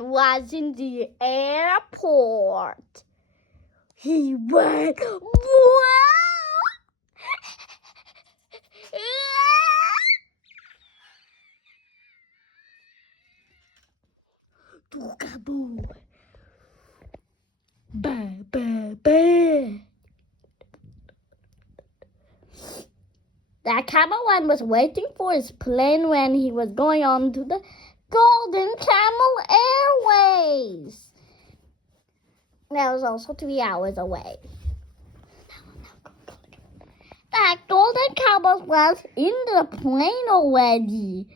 Man was in the airport. He went, Tookaboo. Bah, bah, bah. The cameraman was waiting for his plane when he was going on to the Golden Camel Airways. That was also 3 hours away. The Golden Camel was in the plane already,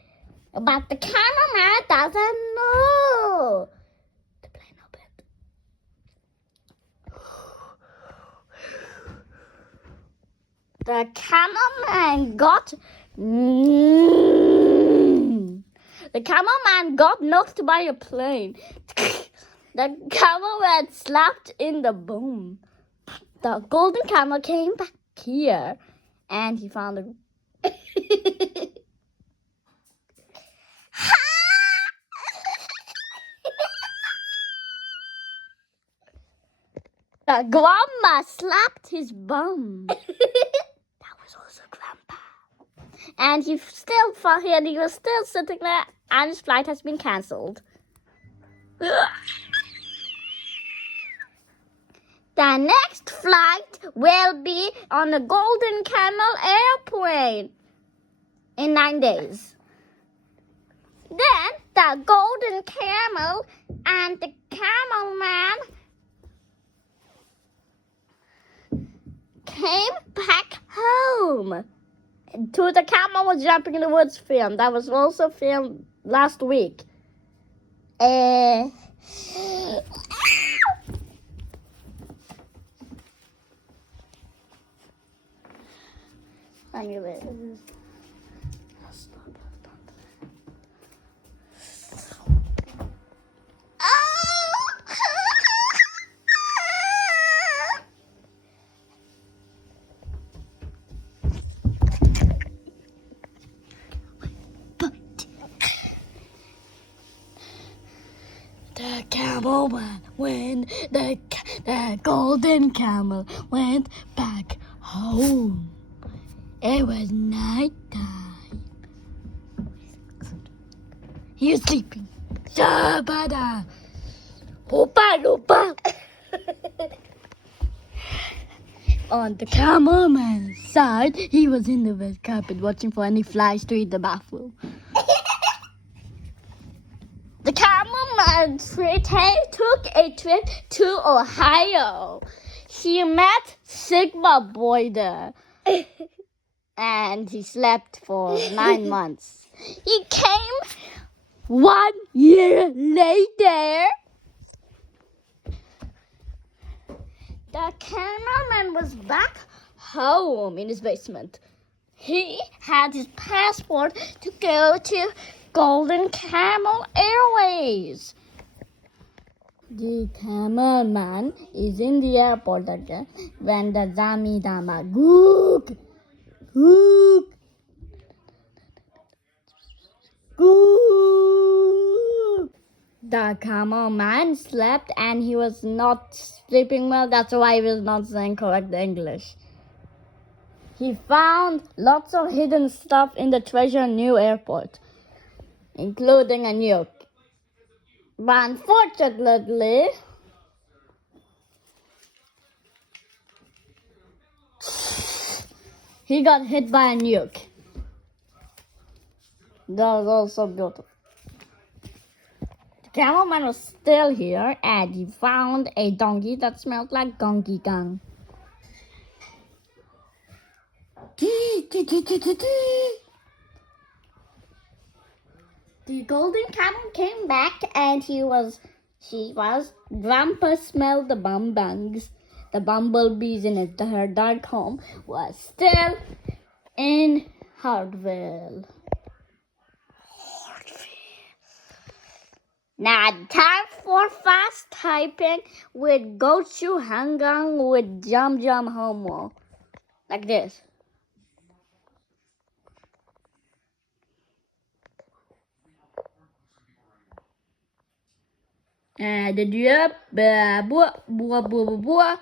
but the cameraman doesn't know. The plane opened. The cameraman got knocked by a plane. The cameraman slapped in the boom. The golden camel came back here, and he found a The grandma slapped his bum. That was also grandpa. And he was still sitting there, and his flight has been cancelled. The next flight will be on the Golden Camel airplane in 9 days. Then the Golden Camel and the Camel Man came back home. To the Camel Was Jumping in the Woods film. That was also filmed last week. Anyway. The camel went, the golden camel went back home. It was night time. He was sleeping. Shabada. Opa, opa. On the camelman's side, he was in the red carpet watching for any flies to eat the bathroom. The camelman took a trip to Ohio. He met Sigma Boy there. And he slept for 9 months. He came 1 year later. The cameraman was back home in his basement. He had his passport to go to Golden Camel Airways. The cameraman is in the airport again when the Zami Dama gook. Gook. Gook. The cameraman slept and he was not sleeping well. That's why he was not saying correct English. He found lots of hidden stuff in the Treasure New Airport, including a nuke. But unfortunately, he got hit by a nuke. That was also beautiful. The camelman was still here, and he found a donkey that smelled like Gonky Gang. The golden camel came back, and Grandpa smelled the bugs. The bumblebees in her dark home was still in Hartville. Now time for fast typing with Gochu Hangang with Jum Jum Homo. Like this. And the deer, blah, blah, blah, blah, blah, blah.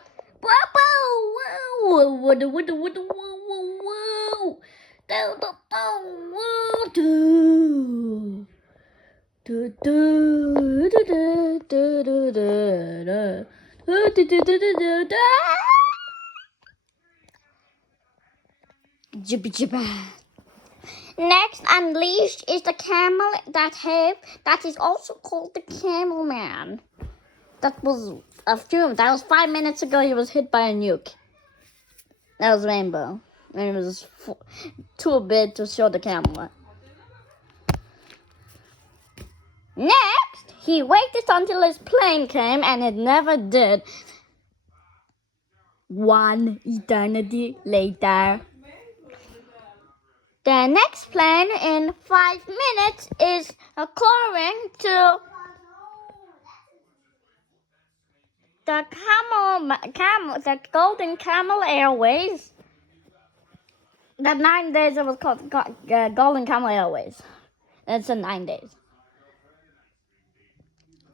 Next unleashed is the camel that is also called the Camel Man. That was 5 minutes ago. He was hit by a nuke. That was Rainbow. And it was too big to show the camera. Next, he waited until his plane came, and it never did. 1 eternity later. The next plane in 5 minutes is according to the Golden Camel Airways. The 9 days it was called Golden Camel Airways. It's in 9 days.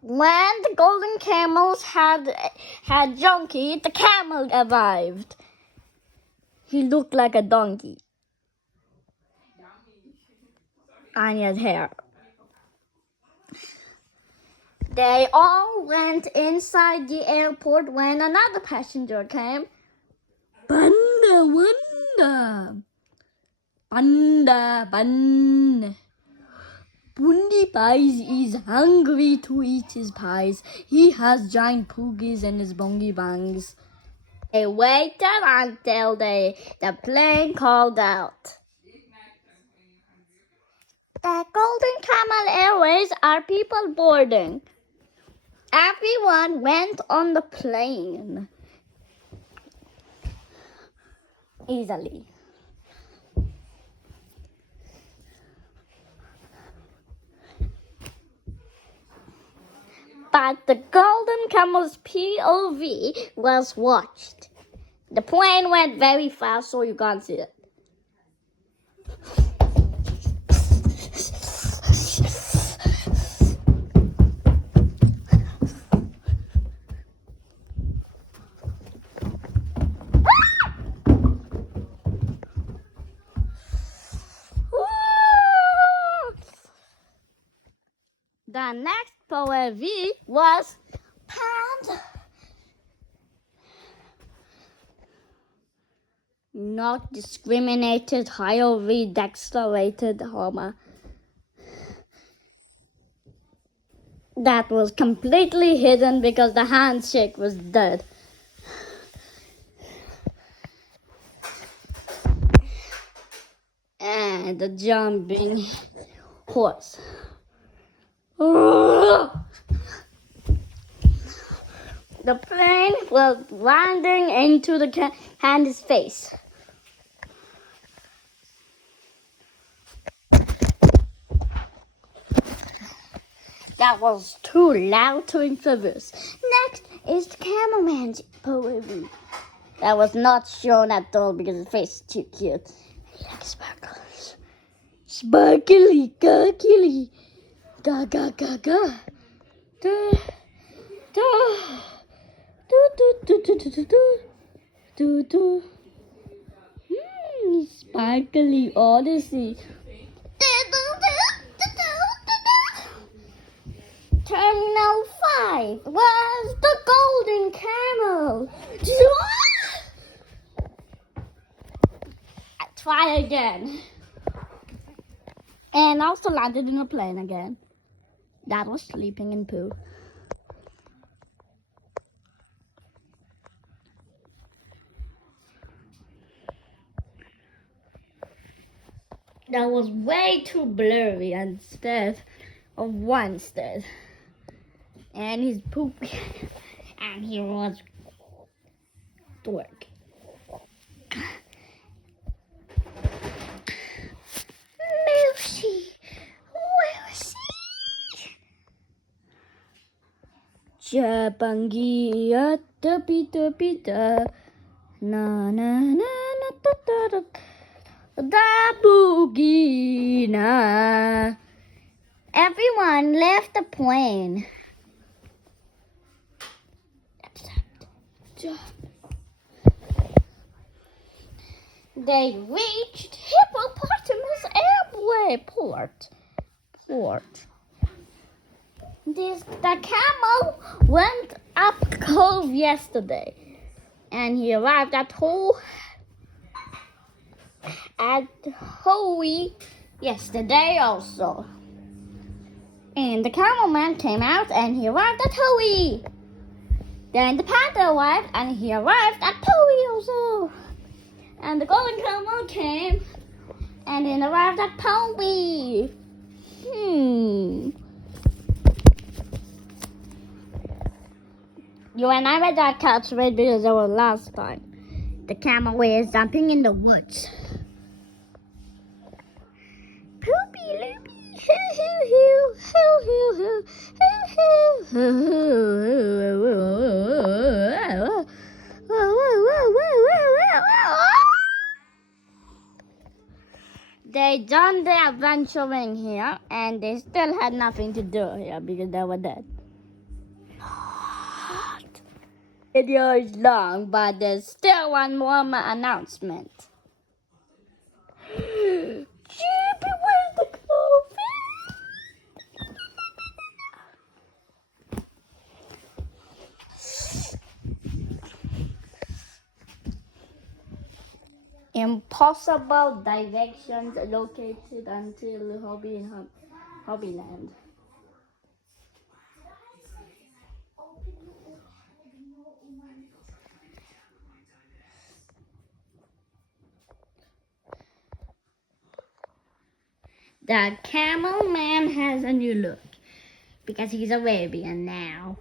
When the Golden Camels had Junkie, the camel arrived. He looked like a donkey. And he had hair. They all went inside the airport when another passenger came. Panda, wanda. Panda, panda. Bundy Pies is hungry to eat his pies. He has giant poogies in his bongy bangs. They waited until the plane called out. The Golden Camel Airways are people boarding. Everyone went on the plane easily. But the Golden Camel's POV was watched. The plane went very fast, so you can't see it. The next POV was Panda. Not discriminated, highly decorated Homer. That was completely hidden because the handshake was dead. And the jumping horse. The plane was landing into the Candy's face. That was too loud to introduce. Next is the Camelman's POV. That was not shown at all because his face is too cute. He likes sparkles. Sparkly, gurgly. Ga ga ga ga. Do do do do do do do do do. Sparkly Odyssey. Terminal 5 was the Golden Camel. Try again. And also landed in a plane again. That was sleeping in poo. That was way too blurry instead of one instead. And he's pooping. And he was dork. Lucy, where is he? Japangia, da pita pita, na na na na da da da. Da boogie na. Everyone left the plane. They reached Hippopotamus Airport. The camel went up cove yesterday, and he arrived at Hoey yesterday also. And the camelman came out, and he arrived at Hoey. Then the panda arrived, and he arrived at Hoey also. And the golden camel came, and then arrived at Hoey. You and I read that catch right because it was last time. The camel was jumping in the woods. Poopy loopy, hoo hoo hoo, hoo hoo hoo, hoo hoo. They done the adventuring here, and they still had nothing to do here because they were dead. Video is long, but there's still one more announcement. Chippy, where's the coffee? Impossible directions located until Hobbyland. The camel man has a new look because he's Arabian now.